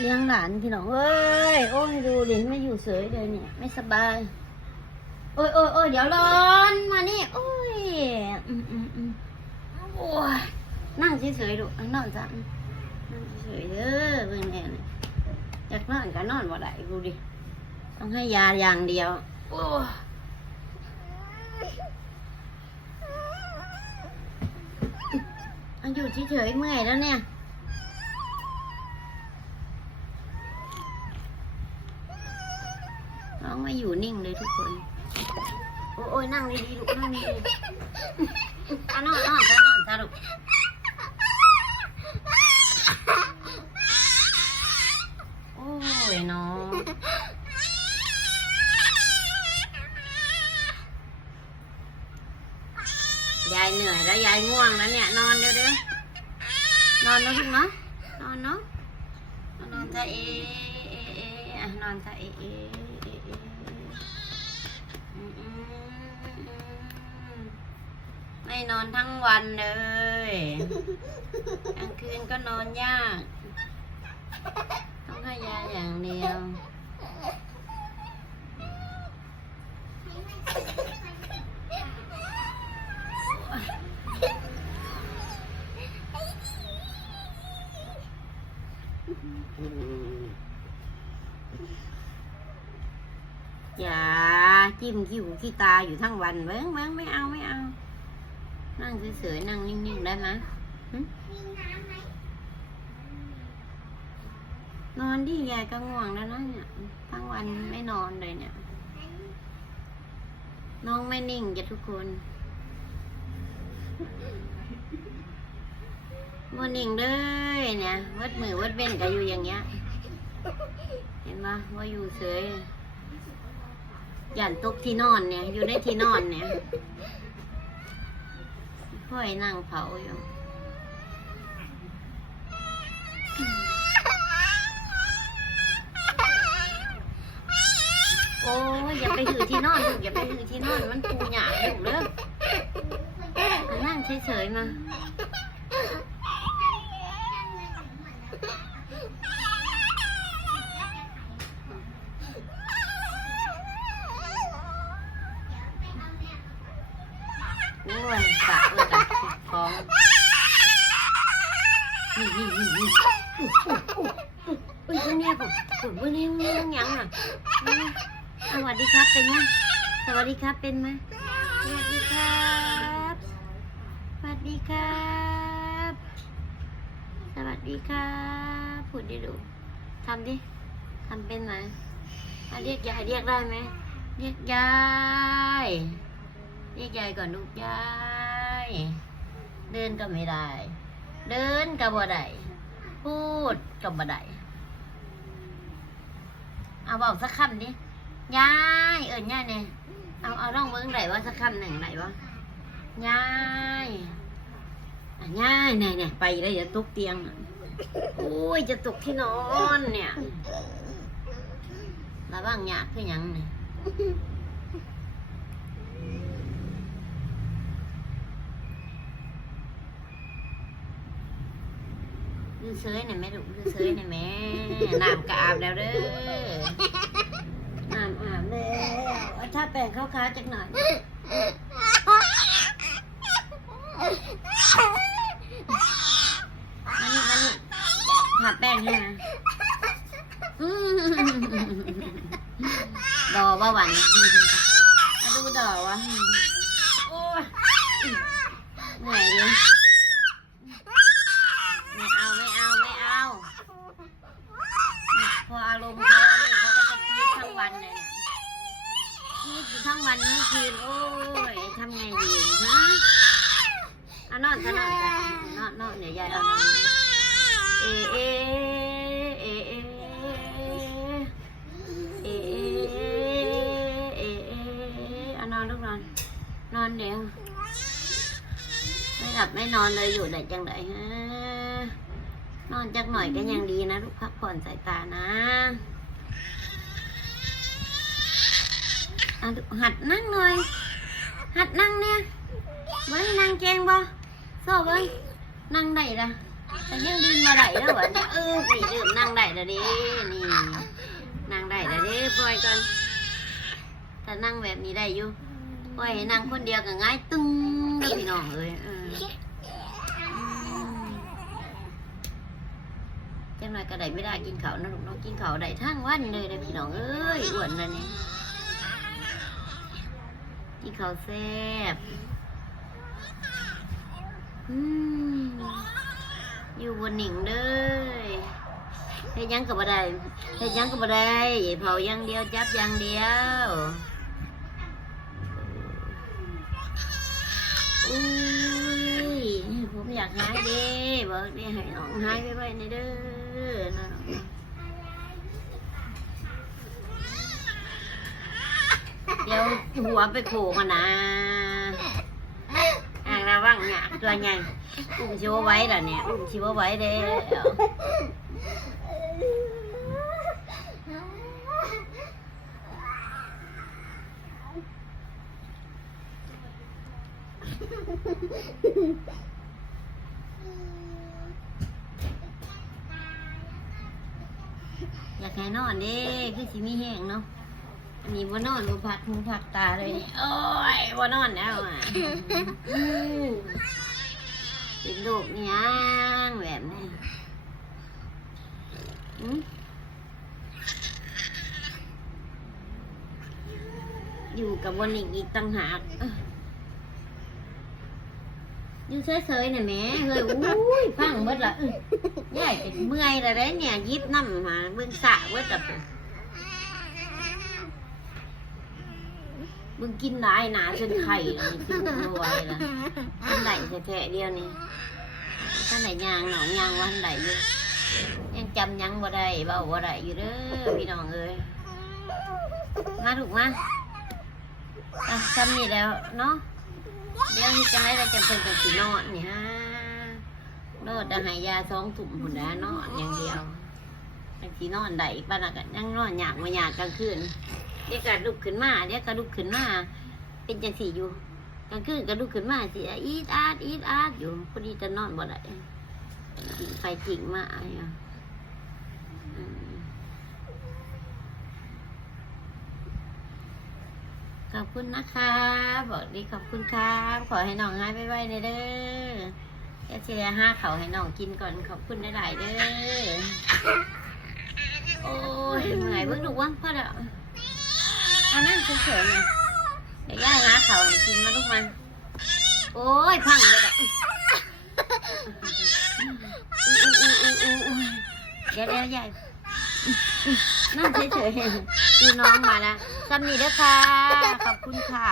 เลี้ยงหลานพี่น้องเอ้ยโอ้ยดูดิไม่อยู่เฉยเลยเนี่ย ไม่สบาย โอ้ยโอ้ยโอ้ยเดี๋ยวร้อนมานี่โอ้ยอืมอืมอืมโอ้ยนั่งเฉยๆดูนอนซะนั่งเฉยๆเด้อเบิ่งแน่ยอยากนอนก็นอนบ่ได้ดูดิต้องให้ยาอย่างเดียวโอ้ยอันอยู่เฉยๆเมื่อยแล้วเนี่ย องไม่อยู่นิ่งเลยทุกคน โอ้โอ้ยนั่งดีๆลูกนั่งดีๆอะนอนนอนจ้ะนอนจ้ะลูกโอ้ยน้อง ยายเหนื่อยแล้วยายง่วงแล้วเนี่ยนอนเดี๋ยวเดี๋ยวนอนนะลูกเนาะนอนเนาะนอนท่าเอเอเออะนอนท่าเอเอเอเออื ไม่นอนทั้งวันเลยกลางคืนก็นอนยาก ต้องให้ยาอย่างเดียวอย่าจิ้มขี้หูขี้ตาอยู่ทั้งวันเบ้งเบ้งไม่เอาไม่เอา นั่งเฉยๆนั่งนิ่งๆได้ไหมนอนดิยายก็ง่วงแล้วนะเนี่ยทั้งวันไม่นอนเลยเนี่ย น้องไม่นิ่งจะทุกคนมันนิ่งเลยเนี่ยวัดมือวัดเว้นก็อยู่อย่างเงี้ย เห็นไหมว่าอยู่เฉยหยันตกที่นอนเนี่ย อยู่ในที่นอนเนี่ย ค่อยนั่งเผาอยู่โอ้ยอย่าไปถือที่นอนลูกอย่าไปถือที่นอนมันปูหยาบลูกเด้อมานั่งเฉยๆมาโอ้ยสะเลยกันท้อง นี่นี่นี่นี่อุ้ยวันนี้ผมผมวันนี้วันนี้ยังยังอะสวัสดีครับเป็นไงสวัสดีครับเป็นไหมสวัสดีครับสวัสดีครับสวัสดีครับพูดดิดูทำดิทำเป็นไหมอะเรียกยายเรียกได้ไหมเรียกยายเรียกยายก่อนลูกยายเดินก็ไม่ได้ เดินก็บ่ได้พูดก็บ่ได้เอาบอกสักคำดิยายเอิญยายเนี่ยเอาเอาลองเบิ้งไหนว่าสักคำหนึ่งไหนวะยายอะยายเนี่ยเนี่ยไปแล้วอย่าตกเตียงโอ้ยจะตกที่นอนเนี่ยระวังยากคือยังเนี่ย เซยหน่อยแม่ลูกเซยหน่อยแม่น้ำกระอาบแล้วเด้อน้ำอาบแล้วถ้าแป้งเข้าวๆจักหน่อยมานี่มานี่ทาแป้งให้นะอืมดอบ่าหวันมาดูดอวะโอ้ยเหนื่อยดิไม่เอาไม่เอาไม่เอาเนี่ยพออารมณ์เขาเนี่ยเขาก็จะกรีดทั้งวันเลยเนี่ยกรีดอยู่ ทั้งวันทั้งคืนโอ้ยทำไงดีฮะนอนซะนอนจะนอนนอนเดี๋ยวยายเอานอนเอเอเอเอเอเอเอเอเอานอนลูกนอนนอนเดี๋ยวไม่หลับไม่นอนเลยอยู่ไหนจังไดฮะนอนจักหน่อยก็ยังดีนะลูกพักผ่อนสายตานะ อะหัดนั่งหน่อย หัดนั่งเนี่ยเบิ้นั่งแกงบ่โซ่เบิ้งนั่งไหนล่ะแต่ยังดึงมาได้แล้ววะเนี่ยเออนี่เริ่มนั่งได้แล้วเดินี่นั่งได้แล้วเดิปล่อยก่อนถ้านั่งแบบนี้ได้อยู่ปล่อยให้นั่งคนเดียวก็ง่ายตึ้งเด้อพี่น้องเอ้ยเจังหน่อยก็ได้ไม่ได้กินเขานะลูกน้องกินเขาได้ทั้งวันเลยนะพี่น้องเอ้ยอ้วนแล้วเนี่ย กินข้าวแซ่บอืมอยู่บนหนิงเด้อเฮ็ดยังกับบ่ได้เฮ็ดยังกับบ่ได้เผาอย่างเดียว จับย่างเดียวอุ้ยผมอยากหายเด้บอกนี่ให้น้องหายไปไว้ในเด้อ นะเดี๋ยวหัวไปโผล่กันะอ่างระวังเนี่ยตัวใหญ่อุ้มชิวไว้ล่ะเนี่ยอุ้มชิวไว้เด้ออยากให้นอนเด้คือสิมีแห้งเนาะ อันนี้ว่านอนบ่พักหูพักตาเลยนี่โอ้ยว่านอนแล้วอะอืมเป็นลูกนี่ยแบบนี้อืมอยู่กับวันอีกอีกต่างหากเอ้ออยู่เฉยๆน่ะแม่เฮ้ยอุ้ยฟังเบิดละอื้อย่ายเป็นเมื่อยแล้วเด้เนี่ยยิบน้ำมาเบิ่งสระเบิดละปุ๊ มึงกินหลายหนาจนไข่เลยกินบ่ไหวละอันไหนแท้ๆเดียวนี่อันไหนยางหนองยางวันไหนอยู่ยังจำยังบ่ได้เบาบ่ได้อยู่เด้อพี่น้องเอ้ยมาถูกมาอะทำนี่แล้วเนาะเดี๋ยวนี้จะให้เราจะเป็นตัวสีนอนนี่ฮะนอนจะให้ยาสองถุงหุ่นนะนอนอย่างเดียวสีนอนได้อีกบ้านกันยังนอนหยาบมาหยาบกลางคืน เดี๋ยวก็ลุกขึ้นมาเดี๋ยวก็ลุกขึ้นมาเป็นจังสีอยู่กลางคืนก็ลุกขึ้นมาสิอีดอาดอีดอาดอยู่พอดีจะนอนบ่ได้ไฟจริงมาอะไรอะขอบคุณนะคะ บอกดีขอบคุณครับ ขอให้น้องหายไปไวๆในเด้อแค่เสียห้าเขาให้น้องกินก่อนขอบคุณหลายๆเด้อ โอ้ยเหนื่อยเบิ่งดูว่างพ่อเด้อ เอานั่งเฉยๆนะเดี๋ยวย่าหาเขาให้กินมาลูกมัน โอ้ยพังเลยอะเดี๋ยวเดี๋ยวยายนั่งเฉยๆดูน้องมาแล้วจำนี่ด้วยค่ะ ขอบคุณค่ะ